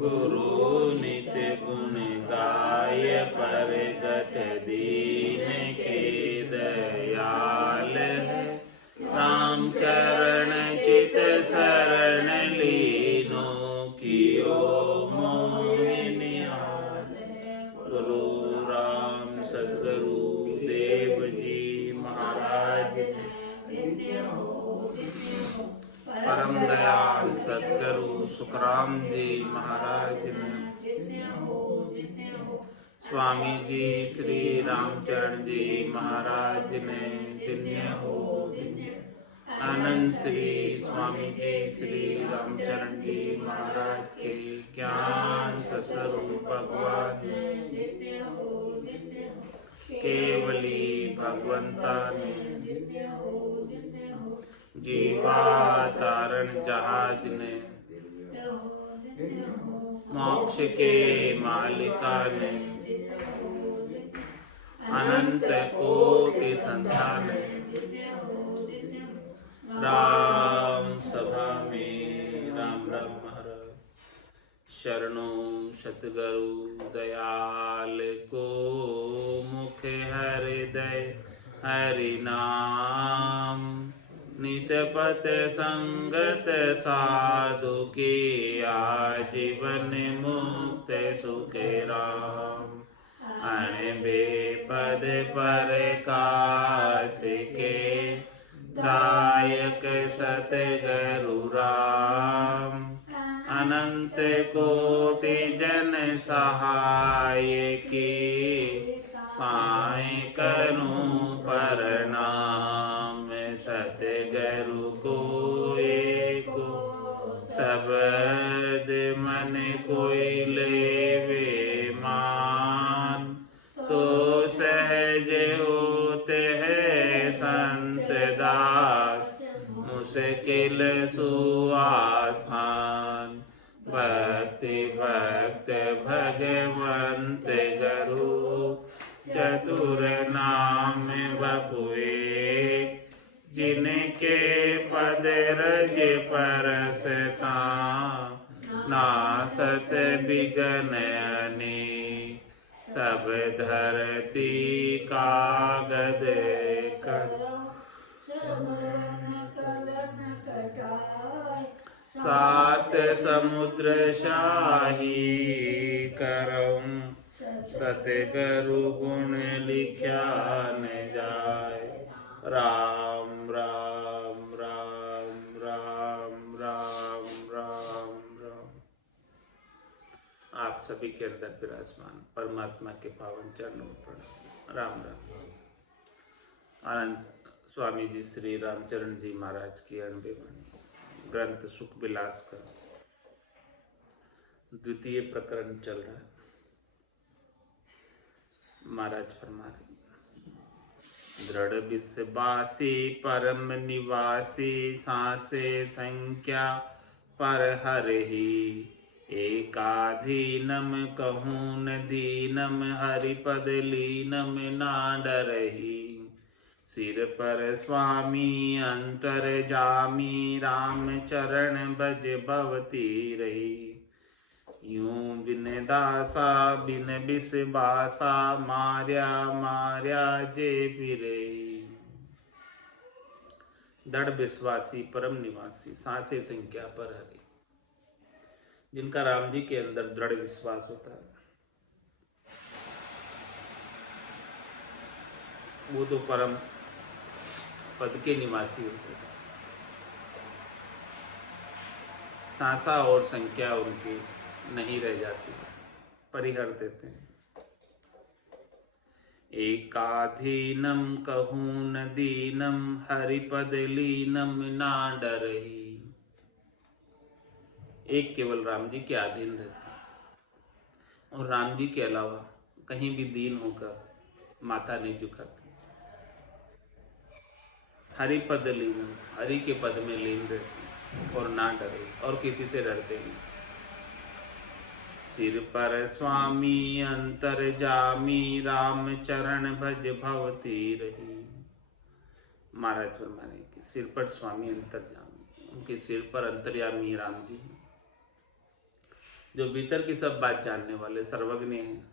गुरु नित्य गुण गाय परगट दीन के दयाल है। राम चरण चित शरण लीनो कियो मोहि निहाल। गुरु राम सद्गुरु देव जी महाराज परम दयाल सद्गुरु सुखराम जी महाराज ने, स्वामी जी श्री रामचरण जी महाराज ने धन्य हो। आनंद श्री स्वामी जी श्री रामचरण जी महाराज के ज्ञान स्वरूप भगवान केवली भगवंता ने जीवा तारण जहाज ने, मोक्ष के मालिका ने, अनंत कोटि संतान राम सभा में राम राम महाराज। शरणों सतगुरु दयाल को मुख हृदय हरि नाम। नित पत संगत साधु के आजीवन मुक्त सुख राम। अण बेपद पर काश के दायक सतगुरु राम। अनंत कोटि जन सहाय की पाए करूं प्रणाम। सतगुरु को एको शब्द मन कोई लेवे मान। तो सहज होते है संत दास मुश्किल सुआसान। भक्ति भक्त भगवंत गुरु चतुर नाम बपुए। जिनके पद रज परसता नासत बिगन अनेक। सब धरती कागद कर सात समुद्र शाही करम। सतगुरु गुण लिख्या न जाय। राम राम राम राम राम राम राम। आप सभी के अंदर विराजमान परमात्मा के पावन चरणों में प्रणाम। राम राम। आनंद स्वामी जी श्री रामचरण जी महाराज की 98 वाणी ग्रंथ सुख विलास का द्वितीय प्रकरण चल रहा है। महाराज फरमा रहे, दृढ़ विश्वासी परम निवासी। सांसे संख्या पर हरहि। एकाधीनम कहूँ न दीनम। हरिपद लीनम ना डरहि। सिर पर स्वामी अंतर जामी। राम चरण भज भवती रही। यूं बिन दासा बिन बिसबासा। मार्या मार्या जे बिरे। दृढ़ विश्वासी परम निवासी सांसे संख्या पर हरि। जिनका राम जी के अंदर दृढ़ विश्वास होता है वो तो परम पद के निवासी होते हैं। सांसा और संख्या उनकी नहीं रह जाती, परिहर देते हैं। एकाधीनम कहूँ न दीनम। हरिपद लीनम ना डरहि। एक केवल राम जी के अधीन रहते हैं और राम जी के अलावा कहीं भी दीन होकर माथा नहीं झुकाते। हरिपद लीनम, हरि के पद में लीन रहते और ना डरे और किसी से डरते नहीं। सिर पर स्वामी अंतर जामी। राम चरण भज भवती रही। महाराज फरमाने कि सिर पर स्वामी अंतर्यामी, उनके सिर पर अंतर्यामी राम जी। जो भीतर की सब बात जानने वाले सर्वज्ञ हैं।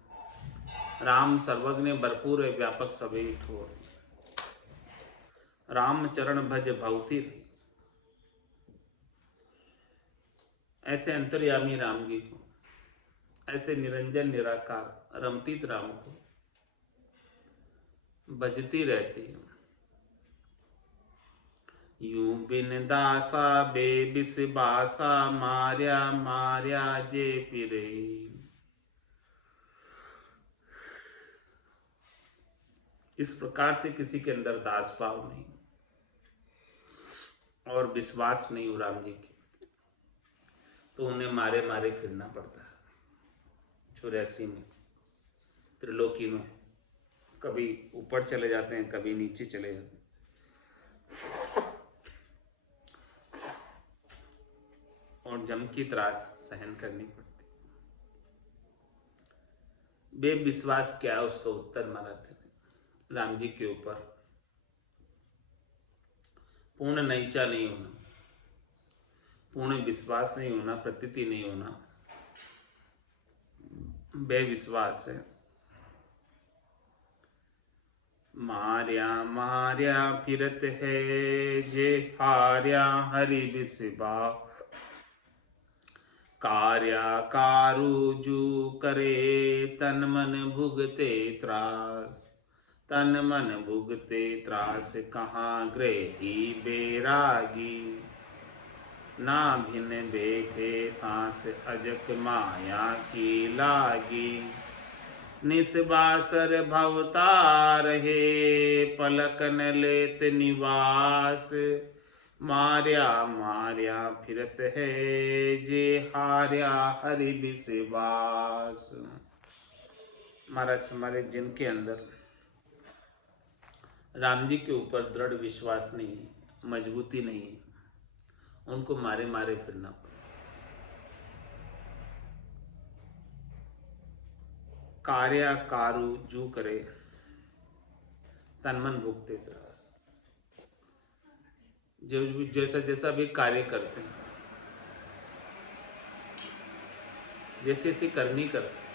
राम सर्वज्ञ भरपूर है, व्यापक सभी ठोर। राम चरण भज भवती रही। ऐसे अंतर्यामी राम जी को, ऐसे निरंजन निराकार रमतीत राम को बजती रहती है। यूं बिन दासा बेबिस बासा, मार्या मार्या जे पिरे। इस प्रकार से किसी के अंदर दास भाव नहीं और विश्वास नहीं हो राम जी की, तो उन्हें मारे मारे फिरना पड़ता है। 84 में त्रिलोकी में कभी ऊपर चले जाते हैं, कभी नीचे चले जाते हैं। और जम की त्रास सहन करनी पड़ती। बेविश्वास क्या है, उसका उत्तर महाराज राम जी के ऊपर पूर्ण नैचा नहीं होना, पूर्ण विश्वास नहीं होना, प्रतीति नहीं होना, बेविश्वास है। मार्या मार्या फिरत है, जे हार्या हरि बिसबा। कार्या कारुजू करे, तन मन भुगते त्रास। तन मन भुगते त्रास, कहाँ गृही बैरागी। ना भिन बैठे सांस, अजक माया की लागी। निस्बासर भवतार है, पलकन लेत निवास। मार्या मार्या फिरत है, जे हार्या हरि विश्वास। महाराज हमारे जिनके अंदर राम जी के ऊपर दृढ़ विश्वास नहीं है, मजबूती नहीं है, उनको मारे मारे फिरना पड़ा। कार्या कारू जू करे, तन मन भुगते त्रास। जो जैसा जैसा भी कार्य करते हैं, जैसे जैसे करनी करते,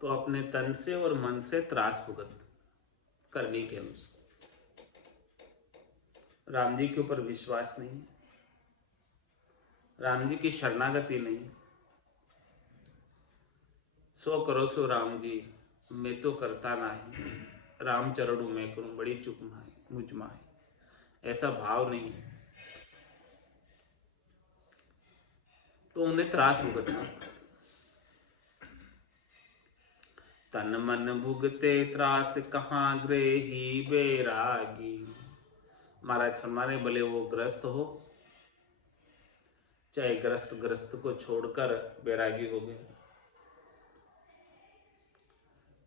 तो अपने तन से और मन से त्रास भुगत करने के अनुसार। राम जी के ऊपर विश्वास नहीं, राम जी की शरणागति नहीं। सो करो सो राम जी, मैं तो करता नहीं। राम चरणों में करूं, बड़ी चुप मुझ माही। ऐसा भाव नहीं, तो उन्हें त्रास भुगतना। तन मन भुगते त्रास, कहाँ गृही बैरागी। महाराज फरमाने, भले वो ग्रस्त हो, चाहे ग्रस्त को छोड़कर बैरागी हो गए।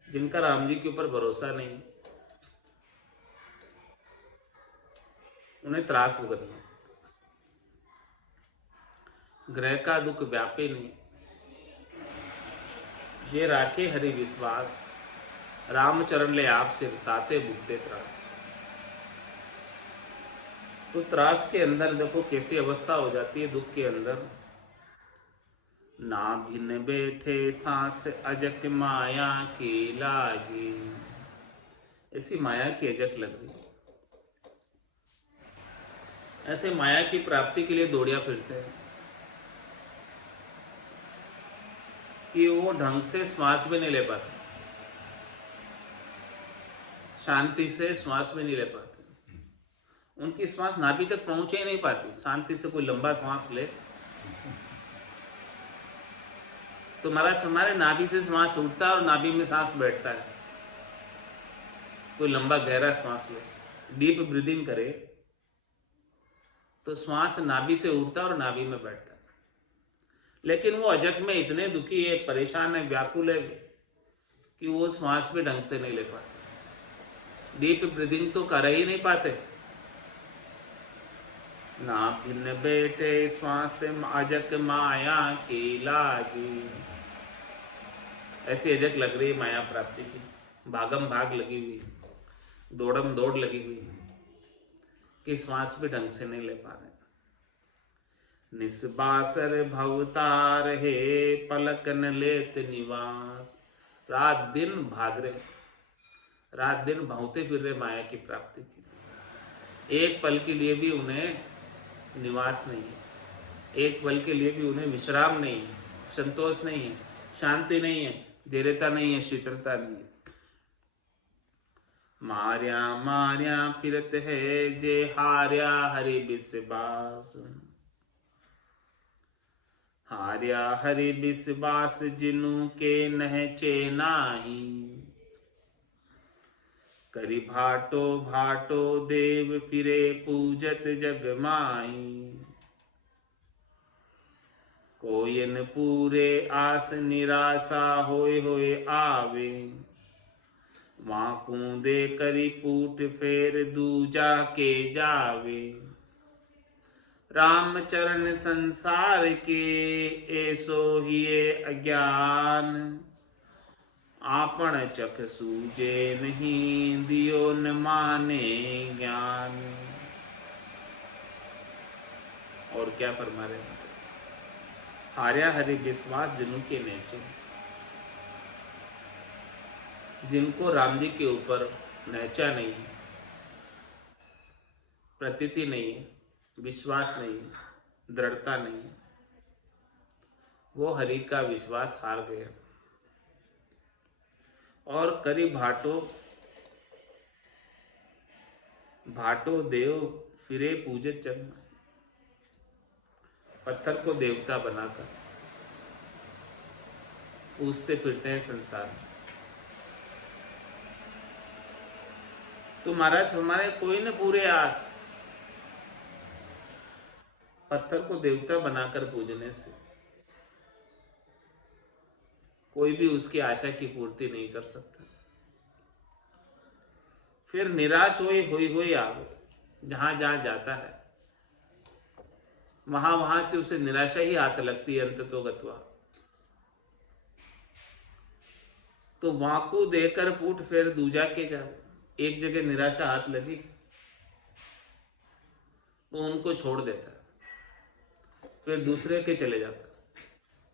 जिनका राम जी के ऊपर भरोसा नहीं, उन्हें त्रास भुगतना। ग्रह का दुख व्यापे नहीं, ये राखे हरि विश्वास। रामचरण ले आप सिर, ताते भुगते त्रास। तो त्रास के अंदर देखो कैसी अवस्था हो जाती है दुख के अंदर। ना भिन बैठे सांस, अजक माया की लागी। ऐसी माया की अजक लग रही, ऐसे माया की प्राप्ति के लिए दौड़िया फिरते हैं कि वो ढंग से श्वास भी नहीं ले पाते, शांति से श्वास भी नहीं ले पाते। उनकी श्वास नाभि तक पहुंच ही नहीं पाती। शांति से कोई लंबा श्वास ले तो महाराज हमारे नाभि से श्वास उठता है और नाभि में सांस बैठता है। कोई लंबा गहरा श्वास ले, डीप ब्रीदिंग करे तो श्वास नाभि से उठता है और नाभि में बैठता है। लेकिन वो अजक में इतने दुखी है, परेशान है, व्याकुल है कि वो श्वास भी ढंग से नहीं ले पाते, डीप ब्रीदिंग तो कर ही नहीं पाते। ना भिन बैठे श्वास, अजक माया की लागी। ऐसी अजक लग रही है माया प्राप्ति की, भागम भाग लगी हुई, दौड़म दौड़ लगी हुई कि श्वास भी ढंग से नहीं ले पा रहे। निस्बासर भवतार है, पलक न लेत निवास। रात दिन भाग रहे, रात दिन भौंते फिर रहे माया की प्राप्ति के लिए। एक पल के लिए भी उन्हें निवास नहीं है, एक पल के लिए भी उन्हें विश्राम नहीं है, संतोष नहीं है, शांति नहीं है, धैर्यता नहीं है, शीतलता नहीं है। मार्या मार्या फिरत है, जे हार्या हरि बिस्बास। हार्या हरि बिस्बास, जिनु के नह चेनाही। करि भाटो भाटो, देव फिरे पूजत जग माई। कोयन पूरे आस, निराशा होय होय आवे। वाकू दे करी पूठ, फेर दूजा के जावे। राम चरण संसार के, ऐसो हिये अज्ञान। आपन चख सूझे नहीं, दियो न माने ज्ञान। और क्या फरमा रहे हैं? हार्या हरि विश्वास, जिन्हों के नेचे, जिनको राम जी के ऊपर नैचा नहीं है, प्रतीति नहीं है, विश्वास नहीं है, दृढ़ता नहीं है, वो हरि का विश्वास हार गए। और करी भाटो भाटो, देव फिरे पूजत जग में। पत्थर को देवता बनाकर पूजते फिरते हैं संसार में। तो महाराज हमारे कोई न पूरे आस, पत्थर को देवता बनाकर पूजने से कोई भी उसकी आशा की पूर्ति नहीं कर सकता। फिर निराश हुई आवे। जहां जहां जाता है वहां वहां से उसे निराशा ही आते लगती है अंत तो गत्वा। तो वाकू देकर पूठ, फेर दूजा के जावे। एक जगह निराशा हाथ लगी वो उनको छोड़ देता है, फिर दूसरे के चले जाता,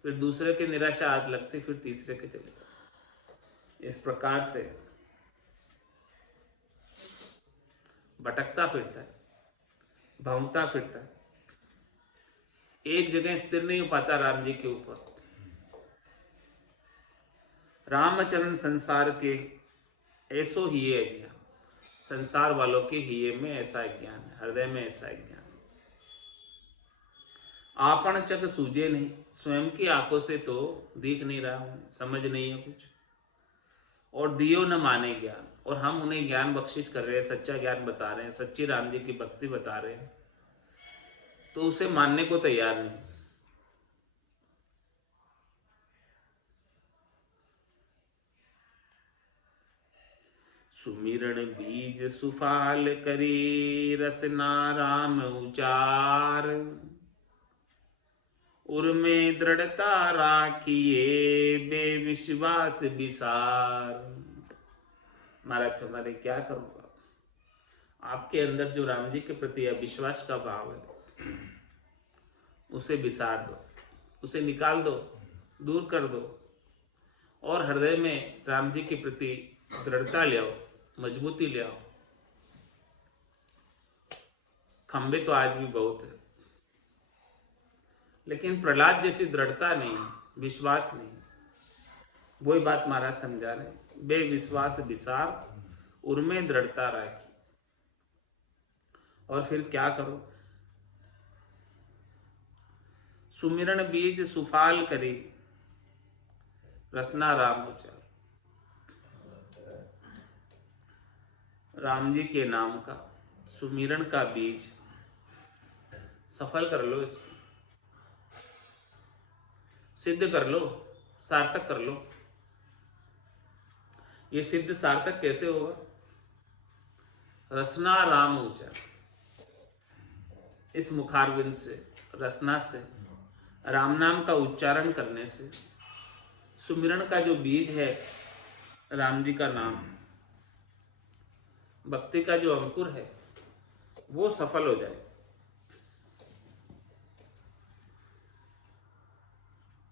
फिर दूसरे के निराशा हाथ लगती, फिर तीसरे के चले जाता। इस प्रकार से भटकता फिरता है, भौंकता फिरता है, एक जगह स्थिर नहीं हो पाता राम जी के ऊपर। रामचरण संसार के ऐसो ही है ज्ञान, संसार वालों के हिये में ऐसा ज्ञान है, हृदय में ऐसा ज्ञान है। आपन चक सूझे नहीं, स्वयं की आंखों से तो दिख नहीं रहा हूं, समझ नहीं है कुछ। और दियो न माने ज्ञान, और हम उन्हें ज्ञान बख्शिश कर रहे हैं, सच्चा ज्ञान बता रहे हैं, सच्ची राम जी की भक्ति बता रहे हैं, तो उसे मानने को तैयार नहीं। सुमिरन बीज सुफाल करी, रसना राम उचार। उर्मे दृढ़ता राखिए, बेविश्वास विसार। महाराज हमारे क्या करूंगा, आपके अंदर जो राम जी के प्रति अविश्वास का भाव है उसे विसार दो, उसे निकाल दो, दूर कर दो, और हृदय में राम जी के प्रति दृढ़ता ले आओ, मजबूती ले आओ। खंबे तो आज भी बहुत है, लेकिन प्रहलाद जैसी दृढ़ता नहीं, विश्वास नहीं। वही बात महाराज समझा रहे, बेविश्वास विसार, उर्मे दृढ़ता राखी। और फिर क्या करो, सुमिरन बीज सुफाल करी, रसना राम उचार। राम जी के नाम का सुमिरन का बीज सफल कर लो, इसको सिद्ध कर लो, सार्थक कर लो। ये सिद्ध सार्थक कैसे होगा? रसना राम उचार, इस मुखारविंद से, रसना से, राम नाम का उच्चारण करने से, सुमिरन का जो बीज है राम जी का नाम, भक्ति का जो अंकुर है वो सफल हो जाए।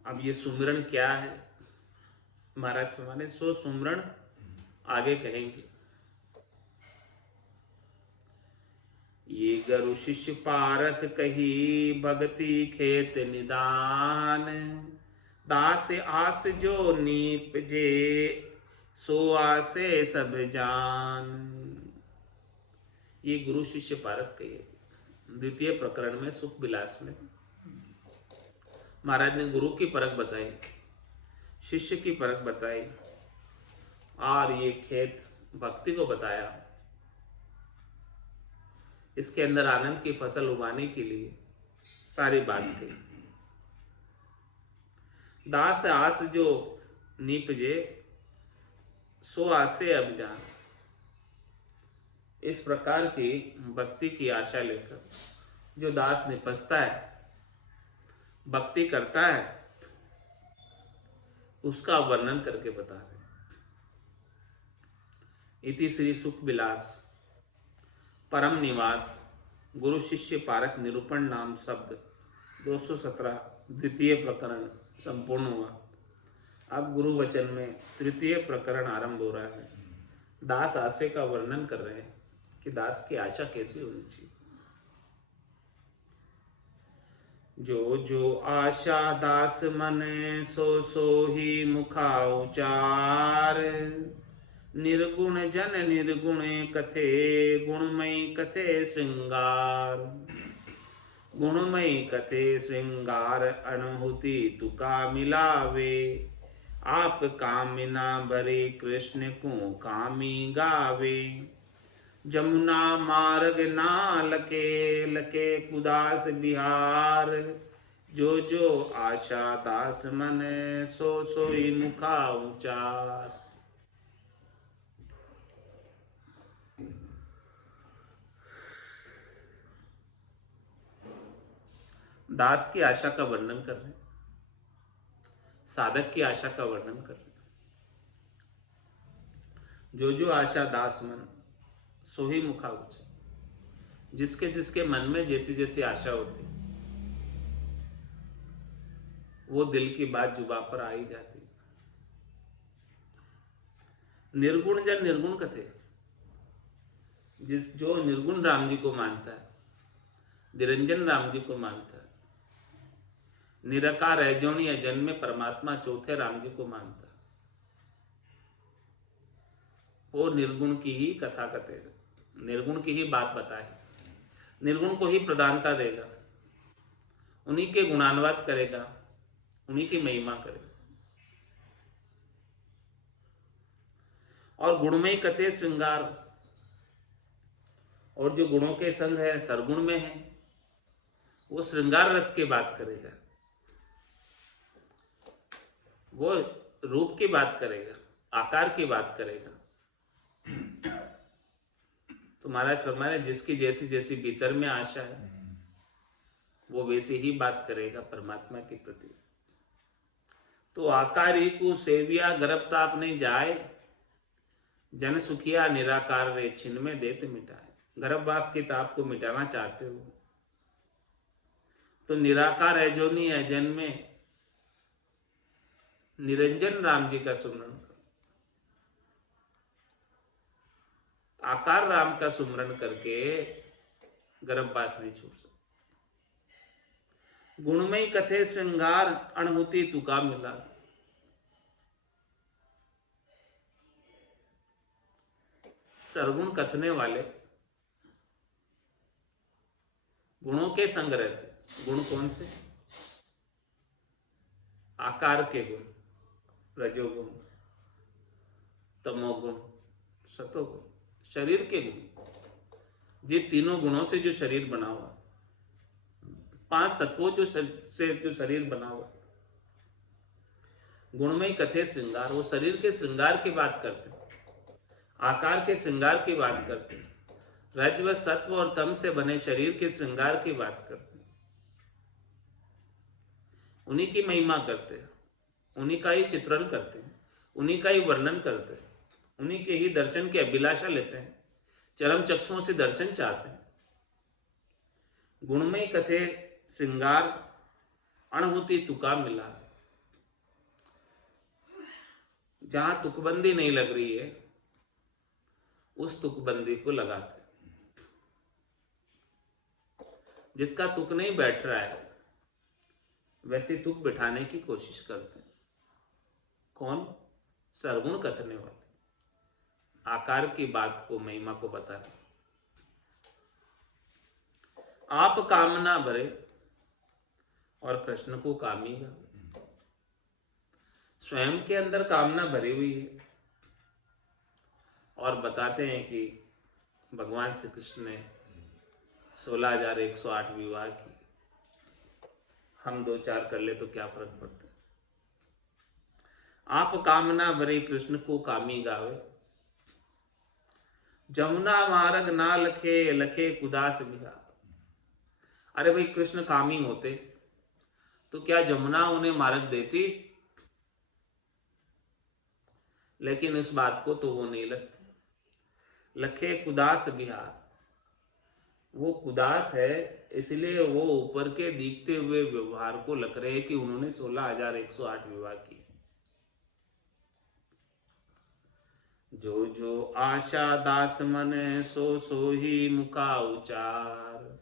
अब ये सुमिरन क्या है, महाराज फरमाने सो सुमिरन आगे कहेंगे। ये गुरु शिष्य पारक कही भक्ति खेत निदान, दास आस जो नीपजे सो आसे सब जान। ये गुरु शिष्य पारक कही द्वितीय प्रकरण में सुख विलास में महाराज ने गुरु की परख बताई, शिष्य की परख बताई और ये खेत भक्ति को बताया। इसके अंदर आनंद की फसल उगाने के लिए सारी बात कही। दास आस जो नीपजे सो आसे अब जान। इस प्रकार की भक्ति की आशा लेकर जो दास निपसता है, भक्ति करता है, उसका वर्णन करके बता रहे। इति श्री सुख विलास परम निवास गुरु शिष्य पारक निरूपण नाम शब्द 217 द्वितीय प्रकरण संपूर्ण हुआ। अब गुरु वचन में तृतीय प्रकरण आरंभ हो रहा है। दास आशय का वर्णन कर रहे हैं कि दास की आशा कैसी होनी चाहिए। जो जो आशा दास मन सो सो ही मुखा उचार, निर्गुण जन निर्गुण कथे गुणमयी कथे श्रृंगार। गुणमयी कथे श्रृंगार अनुभूति तुका मिलावे, आप कामिना भरे कृष्ण को कामी गावे। जमुना मार्ग ना लके लके कुदास बिहार, जो जो आशा दास मन सो सोई मुखा उचार। दास की आशा का वर्णन कर रहे हैं, साधक की आशा का वर्णन कर रहे हैं। जो जो आशा दास मन सो ही मुखा उचार। जिसके जिसके मन में जैसी जैसी आशा होती है वो दिल की बात जुबान पर आ ही जाती है। निर्गुण जन निर्गुण कथे, जो निर्गुण राम जी को मानता है, निरंजन राम जी को मानता है, निराकार अजोनी अजन्मे परमात्मा चौथे राम जी को मानता है, वो निर्गुण की ही कथा कथेगा, निर्गुण की ही बात बताए, निर्गुण को ही प्रधानता देगा, उन्हीं के गुणानुवाद करेगा, उन्हीं की महिमा करेगा। और गुणमय कथे श्रृंगार, और जो गुणों के संग है, सरगुण में है, वो श्रृंगार रस की बात करेगा, वो रूप की बात करेगा, आकार की बात करेगा। तो महाराज फरमाए जिसकी जैसी जैसी भीतर में आशा है वो वैसी ही बात करेगा परमात्मा के प्रति। तो आकारी को सेविया गर्भ ताप नहीं जाए, जन सुखिया निराकार रे छिन में देते मिटाए। गर्भवास के ताप को मिटाना चाहते हो तो निराकार है जो नहीं है जन में निरंजन राम जी का सुमरन करो, आकार राम का सुमरन करके गर्भवास नहीं छूट सकते। गुणमयी कथे श्रृंगार अणहुति तुका मिला। सरगुण कथने वाले गुणों के संग रहते। गुण कौन से? आकार के गुण, रजोगुण, तमोगुण, सतोगुण, शरीर के गुण। ये तीनों गुणों से जो शरीर बना हुआ, 5 तत्वों से जो शरीर बना हुआ, गुणमय कथे श्रृंगार, वो शरीर के श्रृंगार की बात करते, आकार के श्रृंगार की बात करते, रज्व सत्व और तम से बने शरीर के श्रृंगार की बात करते, उन्हीं की महिमा करते, उन्हीं का ही चित्रण करते, उन्हीं का ही वर्णन करते, उन्हीं के ही दर्शन की अभिलाषा लेते हैं, चरम चक्षुओं से दर्शन चाहते हैं। गुणमय कथे श्रृंगार अणहुति तुका मिला। जहां तुकबंदी नहीं लग रही है उस तुकबंदी को लगाते, जिसका तुक नहीं बैठ रहा है वैसे तुक बिठाने की कोशिश करते हैं। कौन? सरगुण कथने वाले, आकार की बात को, महिमा को बताते। आप कामना भरे और कृष्ण को कामी गावे। स्वयं के अंदर कामना भरी हुई है और बताते हैं कि भगवान श्री कृष्ण ने 16,108 विवाह की, हम 2-4 कर ले तो क्या फर्क पड़ता है। आप कामना भरे कृष्ण को कामी गावे, जमुना मार्ग ना लखे, लखे कुदास बिहार। अरे भाई, कृष्ण कामी होते तो क्या जमुना उन्हें मार्ग देती? लेकिन इस बात को तो वो नहीं लगते। लखे कुदास बिहार, वो कुदास है इसलिए वो ऊपर के दिखते हुए व्यवहार को लग रहे हैं कि उन्होंने 16,108 विवाह की। जो जो आशा दास मन, सो सो ही मुका उचार।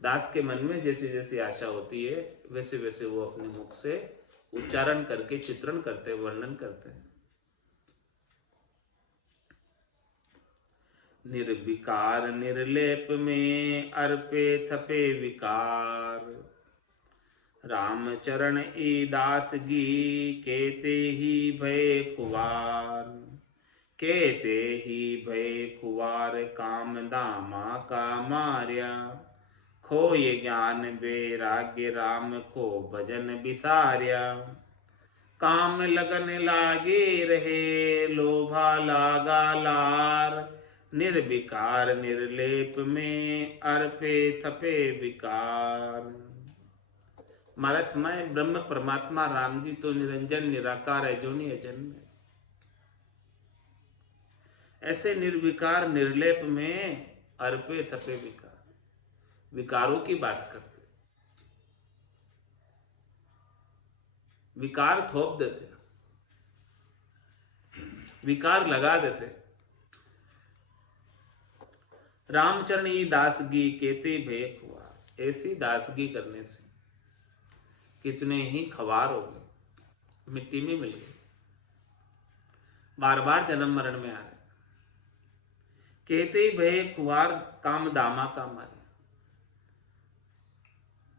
दास के मन में जैसे जैसे आशा होती है वैसे वैसे वो अपने मुख से उच्चारण करके चित्रण करते, वर्णन करते हैं। निर्विकार निर्लेप में अर्पे थपे विकार, राम चरण ई दास गी केते ही भय कुवार। केते ही भय कुवार काम दामा का मार्या, खोए ज्ञान वैराग्य राम को भजन बिसार्या। काम लगन लागे रहे लोभा लागा लार, निर्विकार निर्लेप में अर्पे थपे विकार। महाराज ब्रह्म परमात्मा राम जी तो निरंजन निराकार है, जो नहीं अजन्म है। ऐसे निर्विकार निर्लेप में अर्पे थपे विकार, विकारों की बात करते, विकार थोप देते, विकार लगा देते। रामचरण ये दासगी केते भेक हुआ, ऐसी दासगी करने से कितने ही खवार हो गए, मिट्टी में मिल गए, बार बार जन्म मरण में आ रहे। केते भय कुवार काम दामा का मारे,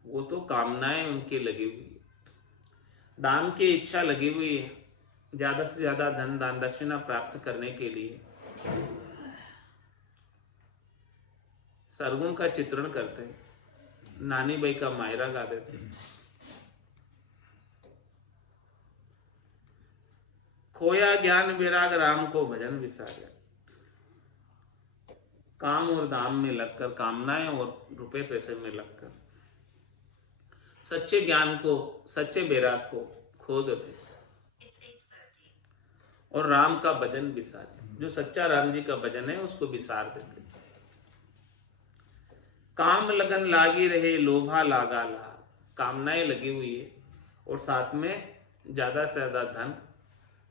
वो तो कामनाएं उनकी लगी हुई है, दान की इच्छा लगी हुई है, ज्यादा से ज्यादा धन दान दक्षिणा प्राप्त करने के लिए सरगुण का चित्रण करते हैं, नानी बाई का मायरा गा देते हैं। खोया ज्ञान विराग राम को भजन विसार्या। काम और दाम में लगकर, कामनाएं और रुपए पैसे में लगकर सच्चे ज्ञान को, सच्चे वैराग को खो देते और राम का भजन विसार, जो सच्चा राम जी का भजन है उसको विसार देते। काम लगन लागी रहे लोभा लागा ला, कामनाएं लगी हुई है और साथ में ज्यादा से ज्यादा धन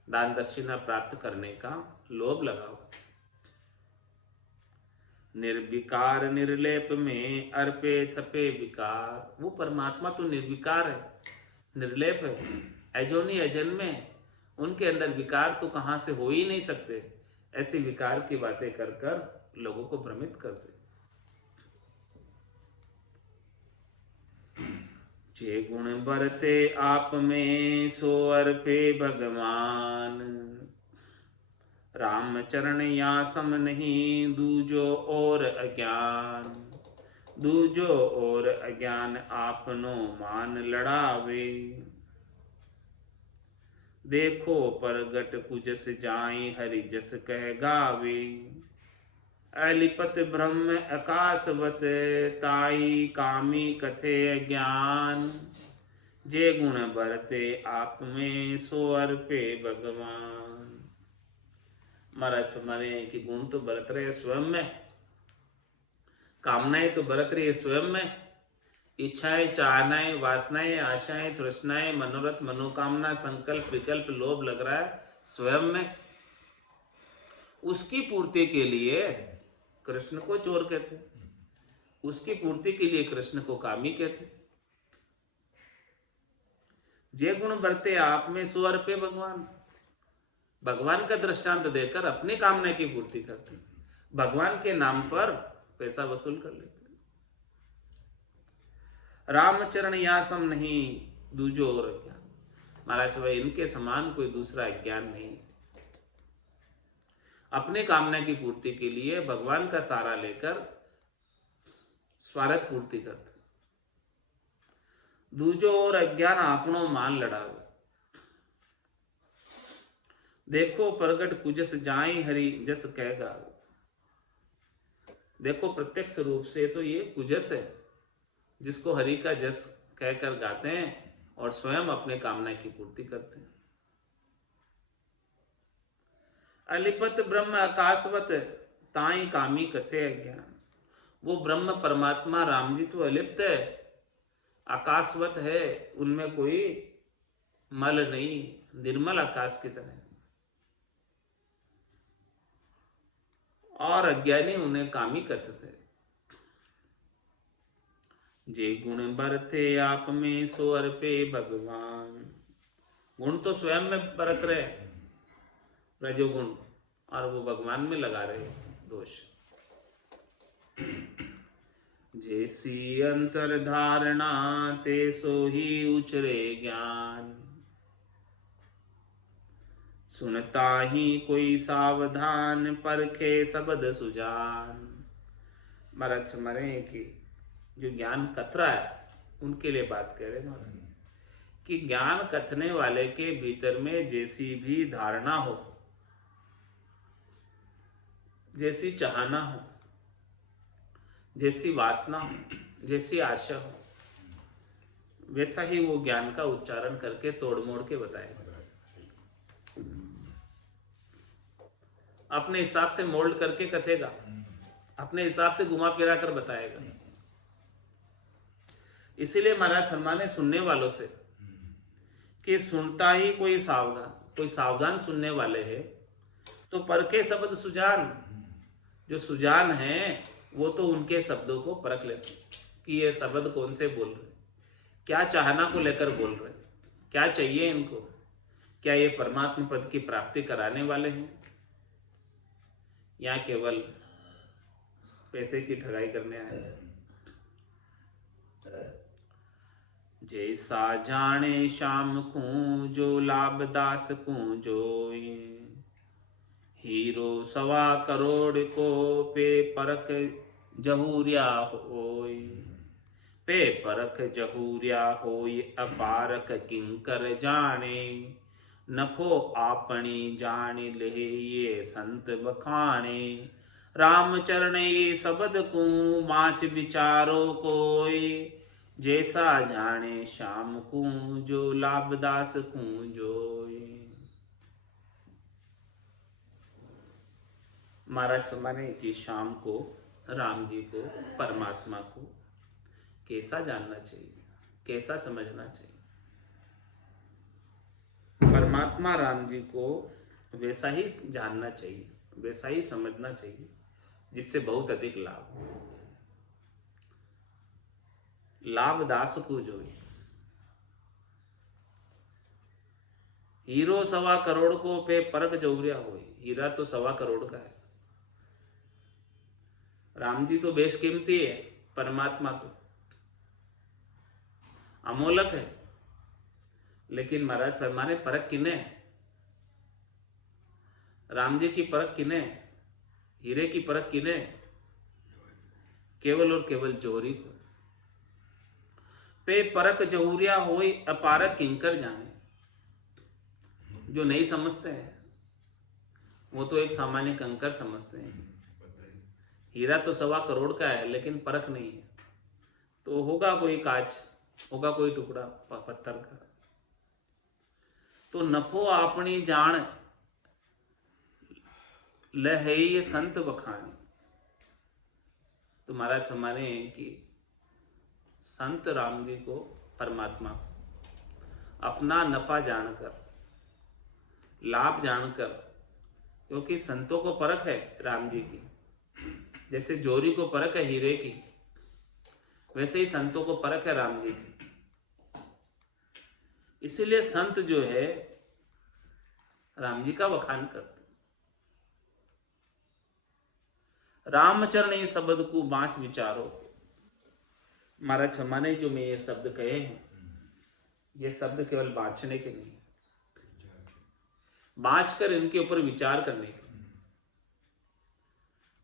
दान दक्षिणा प्राप्त करने का लोभ लगा हुआ। निर्विकार निर्लेप में अर्पे थपे विकार, वो परमात्मा तो निर्विकार है, निर्लेप है, अजोनी अजन्मे है, उनके अंदर विकार तो कहां से हो ही नहीं सकते। ऐसी विकार की बातें कर कर लोगों को भ्रमित करते। जे गुण बरते आप में सो अर्पे भगवान, राम चरण या सम नहीं दूजो और अज्ञान। दूजो और अज्ञान आपनो मान लड़ावे, देखो परगट कुजस जाई हरि जस कह गावे। अलिपत ब्रह्म आकाशवत ताई कामी कथे अज्ञान, जे गुण बरते आप में सो अर्पे भगवान। महाराज हमारे कि गुण तो बरत रहे स्वयं में, कामनाएं तो बरत रही है स्वयं में, इच्छाएं चाहनाएं वासनाएं आशाएं तृष्णाएं मनोरथ मनोकामना संकल्प विकल्प लोभ लग रहा है स्वयं में। उसकी पूर्ति के लिए कृष्ण को चोर कहते, उसकी पूर्ति के लिए कृष्ण को कामी कहते। जे गुण बरते आप में सो अर्पे भगवान। भगवान का दृष्टांत देकर अपनी कामना की पूर्ति करते, भगवान के नाम पर पैसा वसूल कर लेते। रामचरण यासम नहीं दूजो और अज्ञान। महाराज भाई, इनके समान कोई दूसरा अज्ञान नहीं। अपने कामना की पूर्ति के लिए भगवान का सहारा लेकर स्वार्थ पूर्ति करते। दूजो और अज्ञान आपनो मान लड़ावे। देखो प्रगट कुजस जाए हरि जस कहेगा। देखो प्रत्यक्ष रूप से तो ये कुजस है, जिसको हरि का जस कहकर गाते हैं और स्वयं अपने कामना की पूर्ति करते हैं। अलिपत ब्रह्म आकाशवत ताई कामी कथे अज्ञान। वो ब्रह्म परमात्मा राम जी तो अलिप्त है, आकाशवत है, उनमें कोई मल नहीं, निर्मल आकाश की तरह। और अज्ञानी उन्हें कामी कहते थे। जे गुण बरते आप में सो अर्पे भगवान। गुण तो स्वयं में बरत रहे रजोगुण, और वो भगवान में लगा रहे दोष। जैसी अंतर धारणा ते सो ही उचरे ज्ञान। सुनता ही कोई सावधान परखे शब्द सुजान। महाराज समझे कि जो ज्ञान कतरा है उनके लिए बात कह रहे हैं कि ज्ञान कथने वाले के भीतर में जैसी भी धारणा हो, जैसी चाहना हो, जैसी वासना हो, जैसी आशा हो, वैसा ही वो ज्ञान का उच्चारण करके तोड़ मोड़ के बताएगा। अपने हिसाब से मोल्ड करके कथेगा, अपने हिसाब से घुमा फिरा कर बताएगा। इसीलिए महाराज फरमाने सुनने वालों से कि सुनता ही कोई सावधान सुनने वाले हैं तो परखे शब्द सुजान। जो सुजान है वो तो उनके शब्दों को परख लेते कि ये शब्द कौन से बोल रहे, क्या चाहना को लेकर बोल रहे, क्या चाहिए इनको, क्या ये परमात्मा पद की प्राप्ति कराने वाले हैं या केवल पैसे की ठगाई करने आए। जैसा जाने शाम को जो लाभ दास को जोए। हीरो 1.25 करोड़ को पे परख जहूरिया होय। पे परख जहूरिया होय अपारक किंकर जाने। नफो आपनी जान ले ये संत बखाने। रामचरण ये शब्द को माच विचारो कोई। जैसा जाने शाम को जो लाभदास को जोए। महाराज फरमाने कि शाम को राम जी को, परमात्मा को कैसा जानना चाहिए, कैसा समझना चाहिए। परमात्मा राम जी को वैसा ही जानना चाहिए, वैसा ही समझना चाहिए जिससे बहुत अधिक लाभ हो। लाभ दास को जो हीरो 1.25 करोड़ को पे परख जौरिया हो। हीरा तो 1.25 करोड़ का है, राम जी तो बेशकीमती है, परमात्मा तो अमोलक है। लेकिन महाराज फरमाने परख किने, राम जी की परख किने, हीरे की परख किने, केवल और केवल जोहरी को। पे परख जहूरिया होई अपारक किंकर जाने। जो नहीं समझते हैं वो तो एक सामान्य कंकर समझते हैं। हीरा तो 1.25 करोड़ का है लेकिन परख नहीं है, तो होगा कोई कांच, होगा कोई टुकड़ा पत्थर का। तो नफो अपनी जान लहे संत बखानी। तो महाराज हमारे कि संत राम जी को, परमात्मा को अपना नफा जानकर लाभ जानकर, क्योंकि संतों को परख है राम जी की, जैसे जोरी को परख है हीरे की, वैसे ही संतों को परख है राम जी की। इसीलिए संत जो है राम जी का वखान करते। रामचरण शब्द को बाँच विचारो। महाराज हमारे जो मैं ये शब्द कहे हैं, ये शब्द केवल बाँचने के नहीं, बाँच कर इनके ऊपर विचार करने के।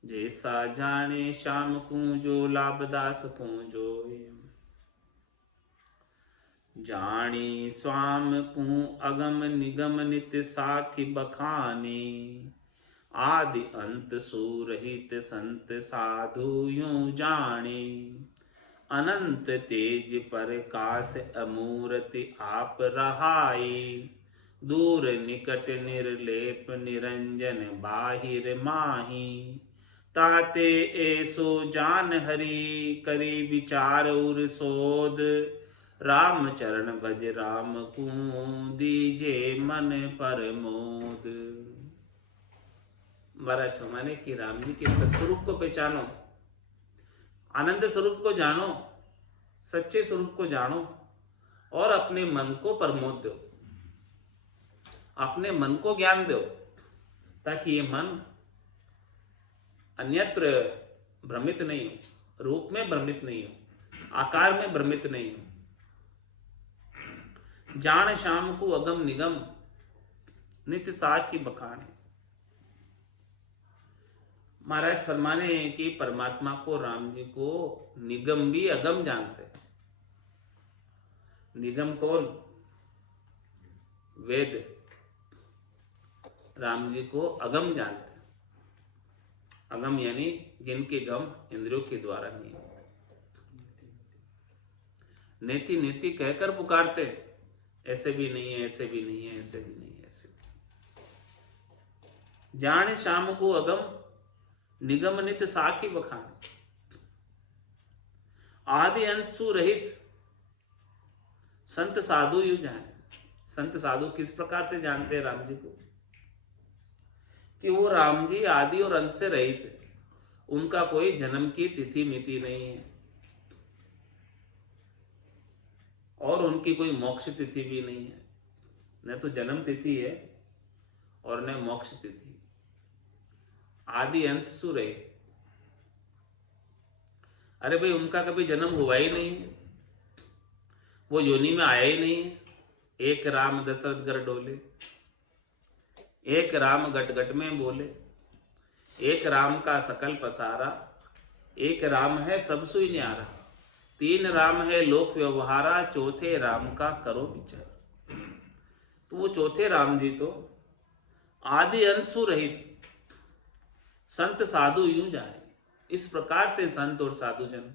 जैसा जाने श्याम कुंजो लाभदास कुंजो, जानी स्वाम कुं अगम निगम नित्य साखी बखानी, आदि अंत सुरहित संत साधु यूं जाने, अनंत तेज प्रकाश अमूर्ति आप रहाई, दूर निकट निर्लेप निरंजन बाहिर माही, ताते ऐसो जान हरि करी विचार उर सोध, राम चरण भज राम को दीजे मन पर मोद। महाराज माने कि राम जी के सस्वरूप को पहचानो, आनंद स्वरूप को जानो, सच्चे स्वरूप को जानो और अपने मन को प्रमोद दो, अपने मन को ज्ञान दो, ताकि ये मन अन्यत्र भ्रमित नहीं हो, रूप में भ्रमित नहीं हो, आकार में भ्रमित नहीं हो। जान श्याम को अगम निगम नित्य साखी बखाने। महाराज फरमाने हैं कि परमात्मा को, राम जी को निगम भी अगम जानते हैं। निगम कौन? वेद। राम जी को अगम जानते हैं। अगम यानी जिनके गम इंद्रियों के द्वारा नहीं होते। नेति नेति कहकर पुकारते, ऐसे भी नहीं है, ऐसे भी नहीं है, ऐसे भी नहीं है, ऐसे भी। जाने श्याम को अगम निगम नित्य साखी बखाने, आदि अंत सुरहित संत साधु यू जाने। संत साधु किस प्रकार से जानते हैं राम जी को? कि वो राम जी आदि और अंत से रहित है, उनका कोई जन्म की तिथि मिति नहीं है और उनकी कोई मोक्ष तिथि भी नहीं है। न तो जन्म तिथि है और न मोक्ष तिथि। आदि अंत सुर है। अरे भाई, उनका कभी जन्म हुआ ही नहीं, वो योनि में आया ही नहीं। एक राम दशरथ घर डोले, एक राम गट गट में बोले, एक राम का सकल पसारा, एक राम है सब सुई न्यारा, तीन राम है लोक व्यवहारा, चौथे राम का करो विचार। तो वो चौथे राम जी तो आदि अंत सुरहित संत साधु यूं जाने। इस प्रकार से संत और साधुजन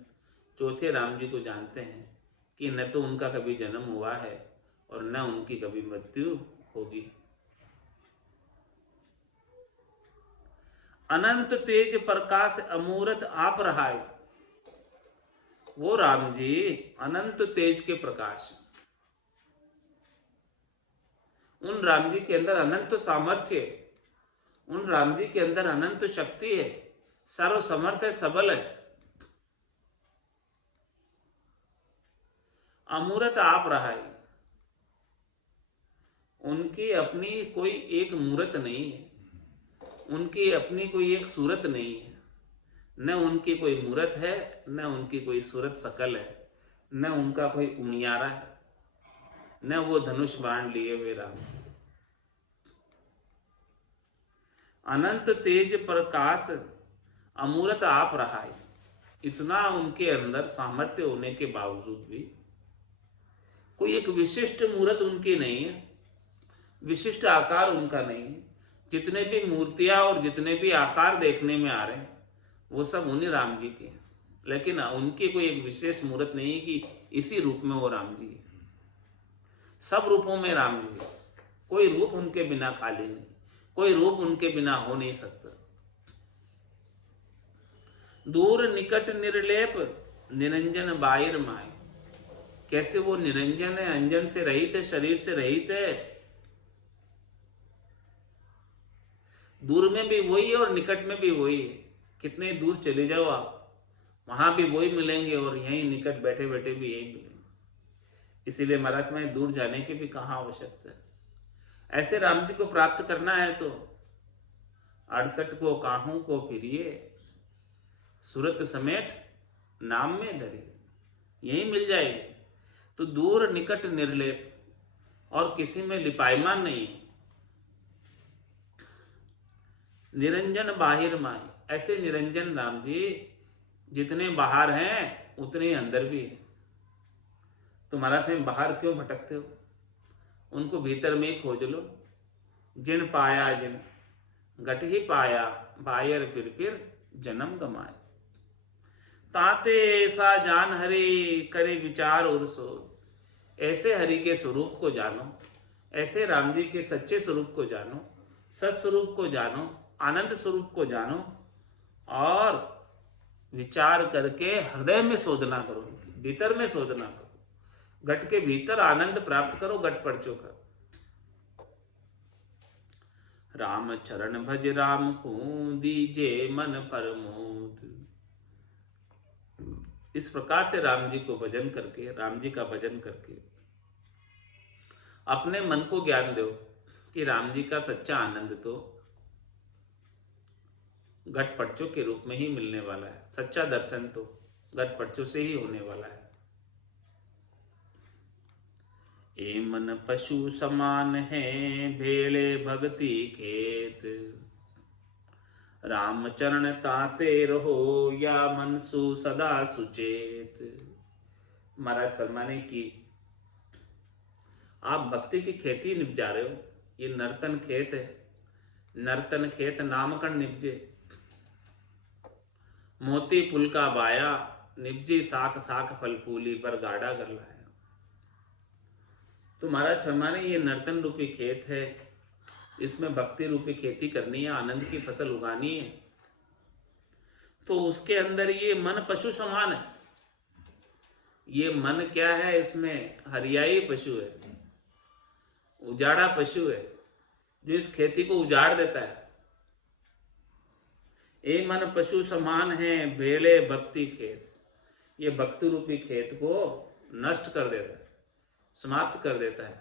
चौथे राम जी को जानते हैं कि न तो उनका कभी जन्म हुआ है और न उनकी कभी मृत्यु होगी। अनंत तेज प्रकाश अमूर्त आप रहाए। वो राम जी अनंत तेज के प्रकाश। उन राम जी के अंदर अनंत सामर्थ्य है, उन राम जी के अंदर अनंत शक्ति है, सर्व समर्थ है, सबल है। अमूर्त आप रहाए। उनकी अपनी कोई एक मूर्त नहीं है, उनकी अपनी कोई एक सूरत नहीं है। न उनकी कोई मूर्त है, न उनकी कोई सूरत सकल है, न उनका कोई उनियारा है, न वो धनुष बाण लिए हुए राम। अनंत तेज प्रकाश अमूर्त आप रहा है। इतना उनके अंदर सामर्थ्य होने के बावजूद भी कोई एक विशिष्ट मूर्त उनकी नहीं है, विशिष्ट आकार उनका नहीं है। जितने भी मूर्तियां और जितने भी आकार देखने में आ रहे हैं वो सब उन्हीं राम जी के हैं, लेकिन उनकी कोई एक विशेष मूर्त नहीं है कि इसी रूप में वो राम जी है। सब रूपों में राम जी है। कोई रूप उनके बिना खाली नहीं, कोई रूप उनके बिना हो नहीं सकता। दूर निकट निर्लेप निरंजन बाहिर माय। कैसे वो निरंजन है, अंजन से रहित है, शरीर से रहित है, दूर में भी वही है और निकट में भी वही है। कितने दूर चले जाओ आप, वहां भी वही मिलेंगे और यहीं निकट बैठे बैठे भी यही मिलेंगे। इसीलिए महाराज में दूर जाने की भी कहाँ आवश्यकता है। ऐसे राम जी को प्राप्त करना है तो 68 को काहू को फिरिए, सूरत समेट नाम में धरिए, यही मिल जाएगी। तो दूर निकट निर्लेप और किसी में लिपायमान नहीं। निरंजन बाहिर माई, ऐसे निरंजन राम जी जितने बाहर हैं उतने अंदर भी है। तो महाराज में बाहर क्यों भटकते हो, उनको भीतर में ही खोज लो। जिन पाया जिन घट ही पाया, बायर फिर जन्म गमाए। ताते ऐसा जान हरि करे विचार और सोच। ऐसे हरि के स्वरूप को जानो, ऐसे राम जी के सच्चे स्वरूप को जानो, सत्स्वरूप को जानो, आनंद स्वरूप को जानो और विचार करके हृदय में शोधना करो, भीतर में शोधना करो। घट के भीतर आनंद प्राप्त करो, घट परचो कर। राम चरण भज राम को दीजे मन परमोद। इस प्रकार से राम जी को भजन करके, राम जी का भजन करके अपने मन को ज्ञान दो कि राम जी का सच्चा आनंद तो घट पटचों के रूप में ही मिलने वाला है। सच्चा दर्शन तो घट पटचों से ही होने वाला है। ए मन पशु समान है भेड़े भक्ति खेत, राम चरण ताते रहो या मन सु सदा सुचेत। महाराज फरमाने की आप भक्ति की खेती निपजा रहे हो, ये नर्तन खेत है। नर्तन खेत नामकरण निपजे, मोती पुल का बाया, निपजी साख साख फल फूली पर गाड़ा कर लाया। तो महाराज फरमाने ये नर्तन रूपी खेत है, इसमें भक्ति रूपी खेती करनी है, आनंद की फसल उगानी है। तो उसके अंदर ये मन पशु समान है। ये मन क्या है, इसमें हरियाई पशु है, उजाड़ा पशु है, जो इस खेती को उजाड़ देता है। ए मन पशु समान है भेड़े भक्ति खेत, ये भक्ति रूपी खेत को नष्ट कर देता है, समाप्त कर देता है।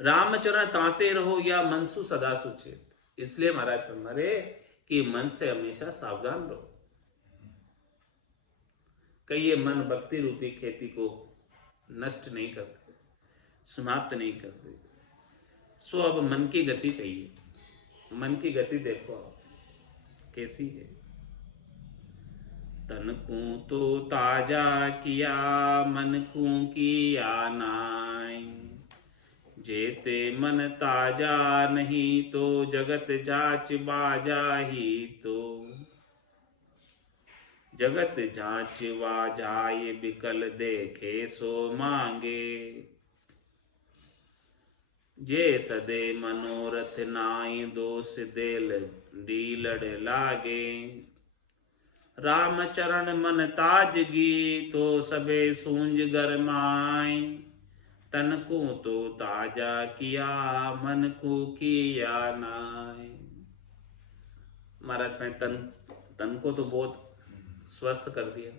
रामचरण ताते रहो या मनसु सदा सुचेत। इसलिए महाराज फरमाए कि मन से हमेशा सावधान रहो। कई ये मन भक्ति रूपी खेती को नष्ट नहीं करते, समाप्त नहीं करते। सो अब मन की गति कहिए, मन की गति देखो कैसी है। तन को तो ताजा किया मन को किया नाई, जेते मन ताजा नहीं तो जगत जाच बाजा ही तो। जगत जाच बाजाए बिकल देखे सो मांगे, जे सदे मनोरथ नाई दोष देल डीलड़ लागे। राम चरण मन ताजगी तो सबे सूंज गरमाए, तन को तो ताजा किया मन को किया नाय। महाराज में तन को तो बहुत स्वस्थ कर दिया,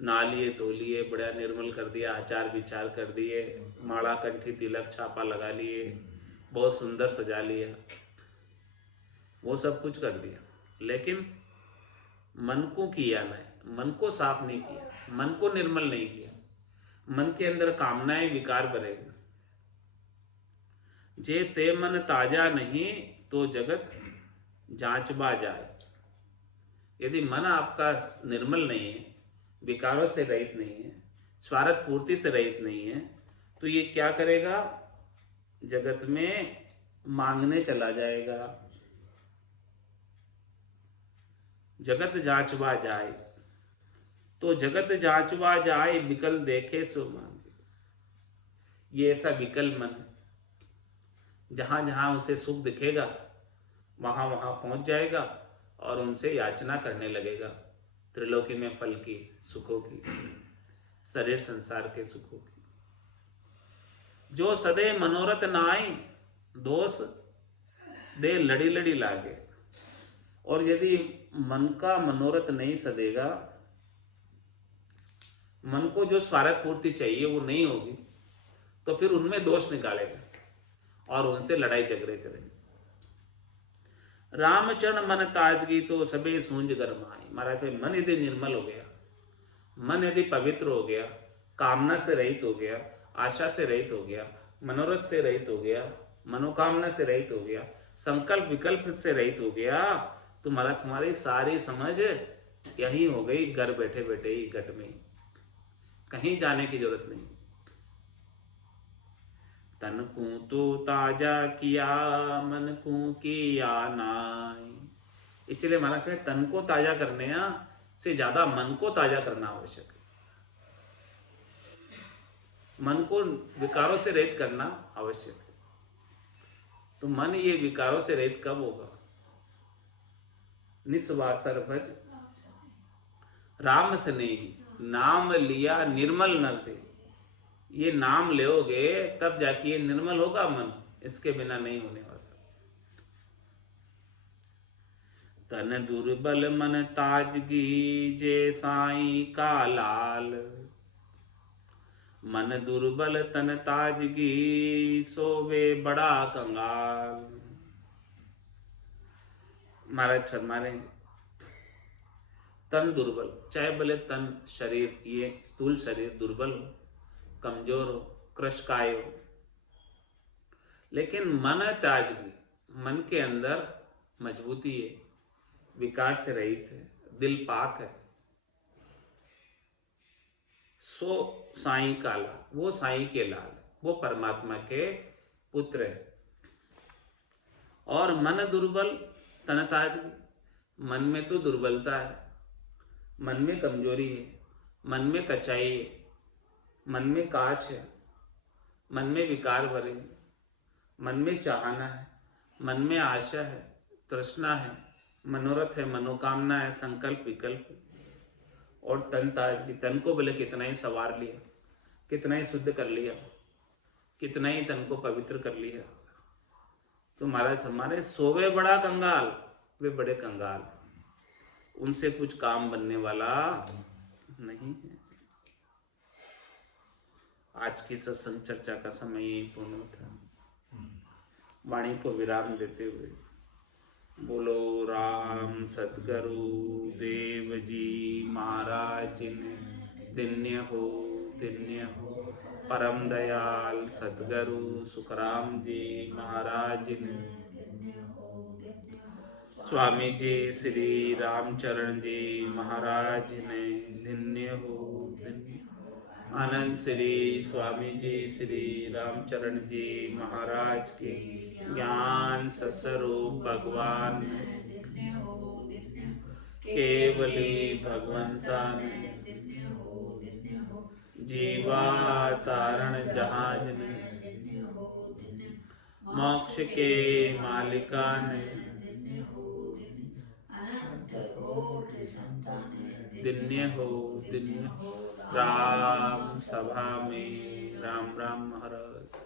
नालिए धोलिए, बड़ा निर्मल कर दिया, आचार विचार कर दिए, माला कंठी तिलक छापा लगा लिए, बहुत सुंदर सजा लिया, वो सब कुछ कर दिया। लेकिन मन को किया नहीं, मन को साफ नहीं किया, मन को निर्मल नहीं किया। मन के अंदर कामनाएं विकार भरेगी। जे ते मन ताजा नहीं तो जगत जांचबा जाए। यदि मन आपका निर्मल नहीं है, विकारों से रहित नहीं है, स्वार्थ पूर्ति से रहित नहीं है, तो ये क्या करेगा, जगत में मांगने चला जाएगा। जगत जांचवा जाए तो जगत जांचवा जाए विकल देखे सो मांगे। ये ऐसा विकल मन है, जहां जहां उसे सुख दिखेगा वहां वहां पहुंच जाएगा और उनसे याचना करने लगेगा, त्रिलोकी में फल की, सुखों की, शरीर संसार के सुखों की। जो सदे मनोरथ नाई दोष दे लड़ी लड़ी लागे। और यदि मन का मनोरथ नहीं सदेगा, मन को जो स्वार्थ पूर्ति चाहिए वो नहीं होगी, तो फिर उनमें दोष निकालेगा और उनसे लड़ाई झगड़े करेगा। रामचरण मन ताजगी तो सबे सूंझ गरमाई। महाराज फिर मन यदि निर्मल हो गया, मन यदि पवित्र हो गया, कामना से रहित हो गया, आशा से रहित हो गया, मनोरथ से रहित हो गया, मनोकामना से रहित हो गया, संकल्प विकल्प से रहित हो गया, तो महाराज तुम्हारी सारी समझ यही हो गई, घर बैठे बैठे ही घट में, कहीं जाने की जरूरत नहीं। तन को तो ताजा किया, मन को किया नाई। इसलिए महाराज ने तन को ताजा करने से ज्यादा मन को ताजा करना आवश्यक है। मन को विकारों से रहित करना आवश्यक है। तो मन ये विकारों से रहित कब होगा? निस्वासर भज राम स्नेही, नाम लिया निर्मल नर दे। ये नाम लोगे तब जाके ये निर्मल होगा मन, इसके बिना नहीं होने वाला। तन दुर्बल मन ताजगी, जे साईं का लाल। मन दुर्बल तन ताजगी, सोवे बड़ा कंगाल। महाराज फरमा रहे हैं, तन दुर्बल, चाहे भले तन शरीर, ये स्थूल शरीर दुर्बल हो, कमजोर हो, कृशकाय हो, लेकिन मन ताजगी, मन के अंदर मजबूती है, विकार से रहित है, दिल पाक है। सो साईं का लाल, वो साईं के लाल, वो परमात्मा के पुत्र है। और मन दुर्बल तन ताजगी, मन में तो दुर्बलता है, मन में कमजोरी है, मन में कचाई है, मन में काच है, मन में विकार भरे, मन में चाहना है, मन में आशा है, तृष्णा है, मनोरथ है, मनोकामना है, संकल्प विकल्प। और तन ताजगी, तन को बोले कितना ही सवार लिया, कितना ही शुद्ध कर लिया, कितना ही तन को पवित्र कर लिया, तो महाराज हमारे सोवे बड़ा कंगाल, वे बड़े कंगाल, उनसे कुछ काम बनने वाला नहीं है। आज की सत्संग चर्चा का समय यही पूर्ण था। वाणी को विराम देते हुए बोलो राम सतगुरु देव जी महाराज ने धन्य हो, धन्य हो। परम दयाल सतगुरु सुखराम जी महाराज ने, स्वामी जी श्री रामचरण जी महाराज ने धन्य हो, धन्य। आनंद श्री स्वामी जी श्री रामचरण जी महाराज के ज्ञान सस्वरूप भगवान केवली भगवंता ने, जीवा तारण जहाज ने, मोक्ष के मालिका ने, धन्य हो, धन्य हो। राम सभा में राम राम महाराज।